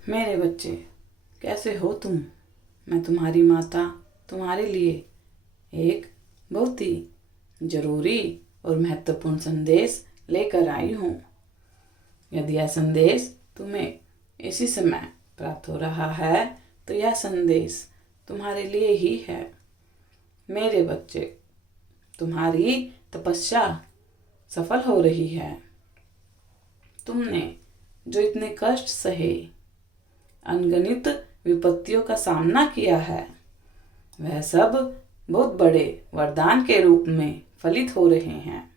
मेरे बच्चे, कैसे हो तुम? मैं तुम्हारी माता तुम्हारे लिए एक बहुत ही जरूरी और महत्वपूर्ण संदेश लेकर आई हूँ। यदि यह संदेश तुम्हें इसी समय प्राप्त हो रहा है तो यह संदेश तुम्हारे लिए ही है। मेरे बच्चे, तुम्हारी तपस्या सफल हो रही है। तुमने जो इतने कष्ट सहे, अनगिनत विपत्तियों का सामना किया है, वह सब बहुत बड़े वरदान के रूप में फलित हो रहे हैं।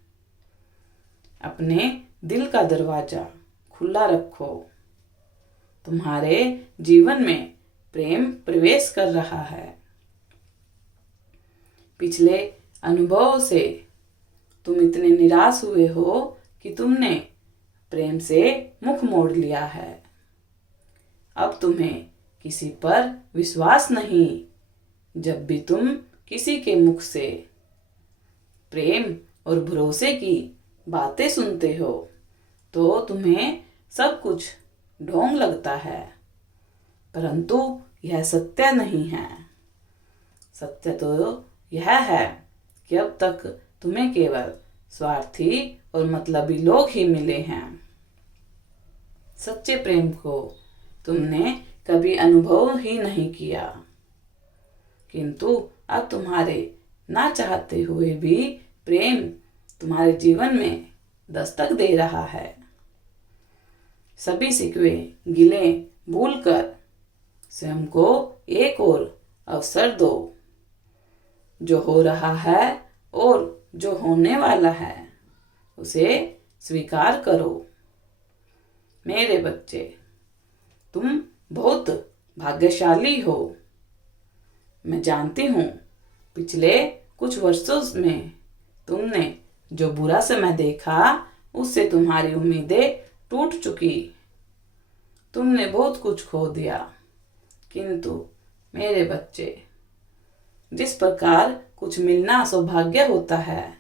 अपने दिल का दरवाजा खुला रखो। तुम्हारे जीवन में प्रेम प्रवेश कर रहा है। पिछले अनुभव से तुम इतने निराश हुए हो कि तुमने प्रेम से मुख मोड़ लिया है। अब तुम्हें किसी पर विश्वास नहीं। जब भी तुम किसी के मुख से प्रेम और भरोसे की बातें सुनते हो तो तुम्हें सब कुछ ढोंग लगता है, परंतु यह सत्य नहीं है। सत्य तो यह है कि अब तक तुम्हें केवल स्वार्थी और मतलबी लोग ही मिले हैं। सच्चे प्रेम को तुमने कभी अनुभव ही नहीं किया, किंतु अब तुम्हारे ना चाहते हुए भी प्रेम तुम्हारे जीवन में दस्तक दे रहा है। सभी शिकवे गिले भूलकर स्वयं को एक और अवसर दो। जो हो रहा है और जो होने वाला है उसे स्वीकार करो। मेरे बच्चे, तुम बहुत भाग्यशाली हो। मैं जानती हूँ पिछले कुछ वर्षों में तुमने जो बुरा समय देखा उससे तुम्हारी उम्मीदें टूट चुकी। तुमने बहुत कुछ खो दिया, किंतु मेरे बच्चे, जिस प्रकार कुछ मिलना सौभाग्य होता है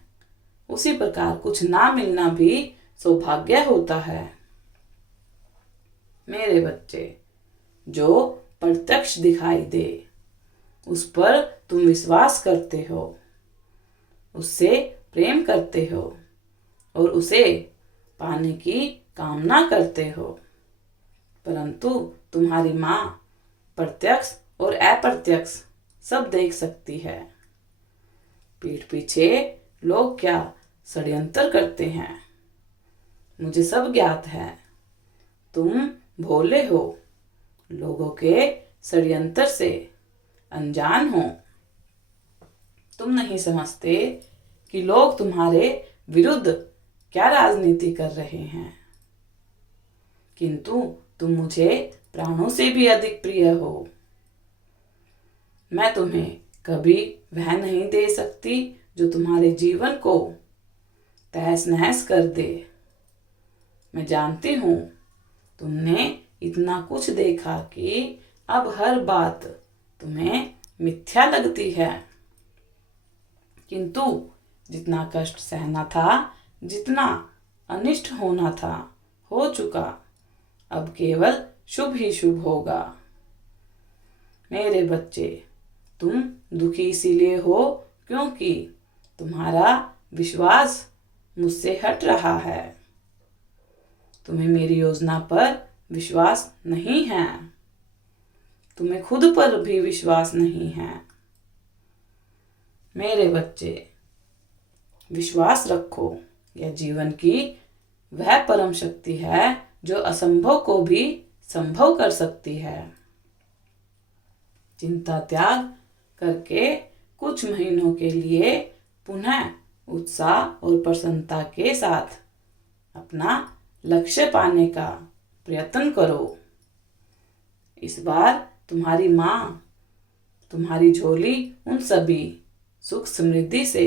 उसी प्रकार कुछ ना मिलना भी सौभाग्य होता है। मेरे बच्चे, जो प्रत्यक्ष दिखाई दे उस पर तुम विश्वास करते हो, उससे प्रेम करते हो और उसे पाने की कामना करते हो, परंतु तुम्हारी माँ प्रत्यक्ष और अप्रत्यक्ष सब देख सकती है। पीठ पीछे लोग क्या षड्यंत्र करते हैं, मुझे सब ज्ञात है। तुम भोले हो, लोगों के षड्यंत्र से अनजान हो। तुम नहीं समझते कि लोग तुम्हारे विरुद्ध क्या राजनीति कर रहे हैं, किंतु तुम मुझे प्राणों से भी अधिक प्रिय हो। मैं तुम्हें कभी वह नहीं दे सकती जो तुम्हारे जीवन को तहस नहस कर दे। मैं जानती हूँ तुमने इतना कुछ देखा कि अब हर बात तुम्हें मिथ्या लगती है, किंतु जितना कष्ट सहना था, जितना अनिष्ट होना था, हो चुका। अब केवल शुभ ही शुभ होगा। मेरे बच्चे, तुम दुखी इसीलिए हो क्योंकि तुम्हारा विश्वास मुझसे हट रहा है। तुम्हें मेरी योजना पर विश्वास नहीं है, तुम्हें खुद पर भी विश्वास नहीं है। मेरे बच्चे, विश्वास रखो, यह जीवन की वह परम शक्ति है जो असंभव को भी संभव कर सकती है। चिंता त्याग करके कुछ महीनों के लिए पुनः उत्साह और प्रसन्नता के साथ अपना लक्ष्य पाने का प्रयत्न करो। इस बार तुम्हारी माँ तुम्हारी झोली उन सभी सुख समृद्धि से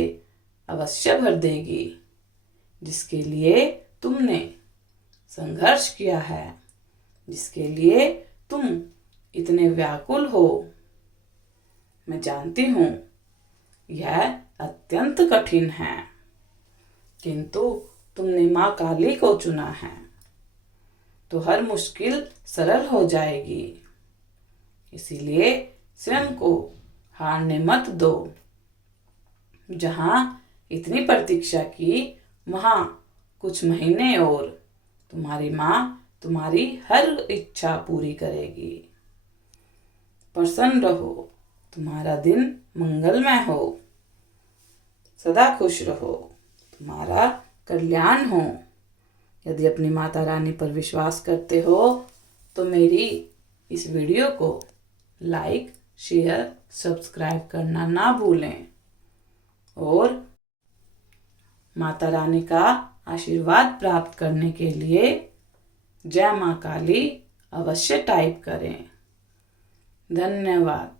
अवश्य भर देगी जिसके लिए तुमने संघर्ष किया है, जिसके लिए तुम इतने व्याकुल हो। मैं जानती हूँ यह अत्यंत कठिन है, किंतु तुमने माँ काली को चुना है। तो हर मुश्किल सरल हो जाएगी। इसीलिए स्वयं को हारने मत दो। जहां इतनी प्रतीक्षा की, वहां कुछ महीने और तुम्हारी माँ तुम्हारी हर इच्छा पूरी करेगी। प्रसन्न रहो, तुम्हारा दिन मंगलमय हो। सदा खुश रहो, तुम्हारा कल्याण हो। यदि अपनी माता रानी पर विश्वास करते हो तो मेरी इस वीडियो को लाइक, शेयर, सब्सक्राइब करना ना भूलें और माता रानी का आशीर्वाद प्राप्त करने के लिए जय मां काली अवश्य टाइप करें। धन्यवाद।